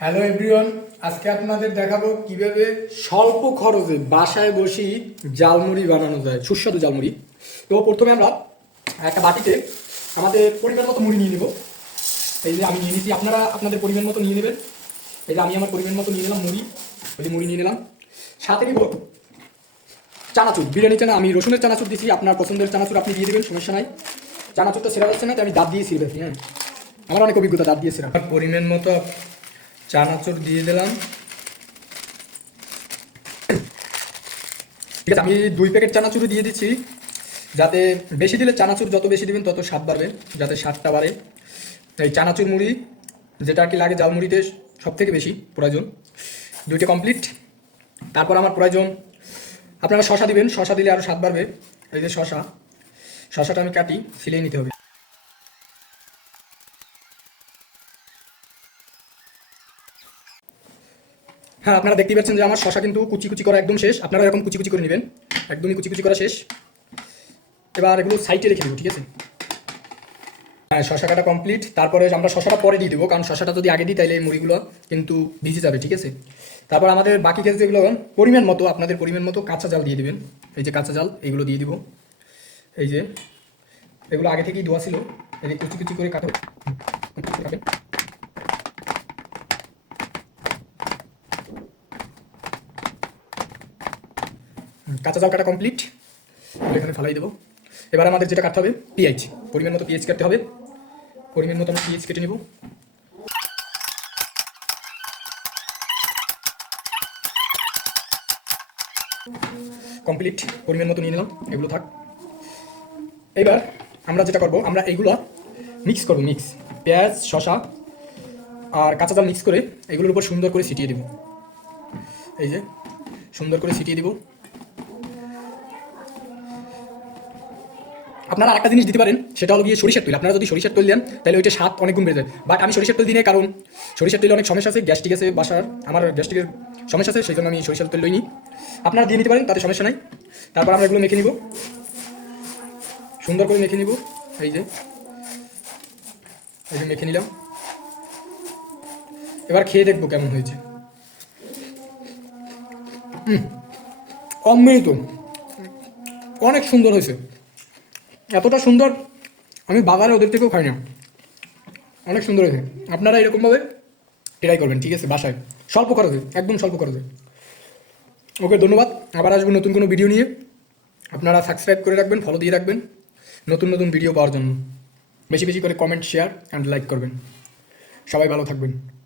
Hello everyone আজকে আপনাদের দেখাবো কীভাবে স্বল্প খরচে বাসায় বসি জালমুড়ি বানানো যায়, সুস্বাদু জালমুড়ি তো প্রথমে আমরা একটা বাটিতে আমাদের পরিমাণ মতো মুড়ি নিয়ে নেব। এই যে আমি নিয়ে নিচ্ছি আপনারা আপনাদের পরিমাণ মতো নিয়ে নেবেন। এই যে আমি আমার পরিমাণ মতো নিয়ে নিলাম মুড়ি, ওই মুড়ি নিয়ে নিলাম। সাথে নিব চানাচুর, বিরিয়ানি চানা, আমি রসুনের চানাচুর দিচ্ছি আপনার পছন্দের চানাচুর আপনি দিয়ে দেবেন, সমস্যা নাই। চানাচুরটা সেরা যাচ্ছে না, তাই আমি দাঁত দিয়ে ছিঁড়ে হ্যাঁ। আমার অনেক অভিজ্ঞতা দাঁত দিয়ে সেরা পরিমাণ মতো চানাচুর দিয়ে দিলাম। ঠিক আছে, আমি দুই প্যাকেট চানাচুর দিয়ে দিচ্ছি। যাতে বেশি দিলে চানাচুর যত বেশি দিবেন তত স্বাদ বাড়বে, যাতে স্বাদটা বাড়ে। এই চানাচুর মুড়ি, যেটা আর কি লাগে জাল মুড়িতে সব থেকে বেশি প্রয়োজন। দুইটা কমপ্লিট তারপর আমার প্রয়োজন, আপনারা শশা দিবেন শশা দিলে আরও স্বাদ বাড়বে। এই যে শশা শশাটা আমি কাটি, সিলেই নিতে হবে। হ্যাঁ আপনারা দেখতেই পাচ্ছেন যে আমার শশা কিন্তু কুচি কুচি করা একদম শেষ। আপনারা এরকম কুচি কুচি করে নেবেন। একদমই কুচি কুচি করা শেষ। এবার এগুলো সাইডে রেখে দেবো, ঠিক আছে? হ্যাঁ শশা কাটা কমপ্লিট তারপরে আমরা শশাটা পরে দিয়ে দেবো, কারণ শশাটা যদি আগে দিই, তাহলে এই মুড়িগুলো কিন্তু ভিজে যাবে, ঠিক আছে? তারপর আমাদের বাকি ক্ষেত্রে যেগুলো, পরিমাণ মতো, আপনাদের পরিমাণ মতো কাঁচা জাল দিয়ে দিবেন। এই যে কাঁচা জাল, এগুলো দিয়ে দিব। এই যে, এগুলো আগে থেকেই ধোয়া ছিল। এই যে কুচি কুচি করে কাটো। কাঁচা জাল কাটা কমপ্লিট এখানে ফালাই দেবো। এবার আমাদের যেটা কাটতে হবে পেঁয়াজ পরিমাণ মতো পেঁয়াজ কাটতে হবে। পরিমাণ মতো আমরা পেঁয়াজ কেটে নেব। কমপ্লিট পরিমাণ মতো নিয়ে নিলাম। এগুলো থাক। এবার আমরা যেটা করব, আমরা এইগুলো মিক্স করব মিক্স পেঁয়াজ শশা আর কাঁচা জাল মিক্স করে এগুলোর উপর সুন্দর করে ছিটিয়ে দেবো। এই যে, সুন্দর করে ছিটিয়ে দিব। আপনারা আরেকটা জিনিস দিতে পারেন সেটা হলো গিয়ে সরিষার তেল। আপনারা যদি সরিষার তেল দেন তাহলে ওইটা স্বাদ অনেক গুণ বেড়ে যায়। বাট আমি সরিষার তেল দিই না, কারণ সরিষার তেলে অনেক সমস্যা আছে গ্যাস্ট্রিক আছে বাসার আমার গ্যাস্ট্রিকের সমস্যা আছে সেই জন্য আমি সরিষার তেল লইনি। আপনারা দিয়ে নিতে পারেন তাতে সমস্যা নাই। তারপর আমরা এগুলো মেখে নিব। সুন্দর করে মেখে নিব। এই যে এই যে মেখে নিলাম। এবার খেয়ে দেখব কেমন হয়েছে। অমৃত। অনেক সুন্দর হয়েছে। এতটা সুন্দর, আমি বাজারে ওদের থেকেও খাই না। অনেক সুন্দর হয়েছে। আপনারা এরকমভাবে ট্রাই করবেন, ঠিক আছে? বাসায়। স্বল্প খরচে, একদম স্বল্প খরচে। ওকে, ধন্যবাদ। আবার আসব নতুন কোনো ভিডিও নিয়ে। আপনারা সাবস্ক্রাইব করে রাখবেন ফলো দিয়ে রাখবেন। নতুন নতুন ভিডিও পাওয়ার জন্য। বেশি বেশি করে কমেন্ট শেয়ার অ্যান্ড লাইক করবেন। সবাই ভালো থাকবেন।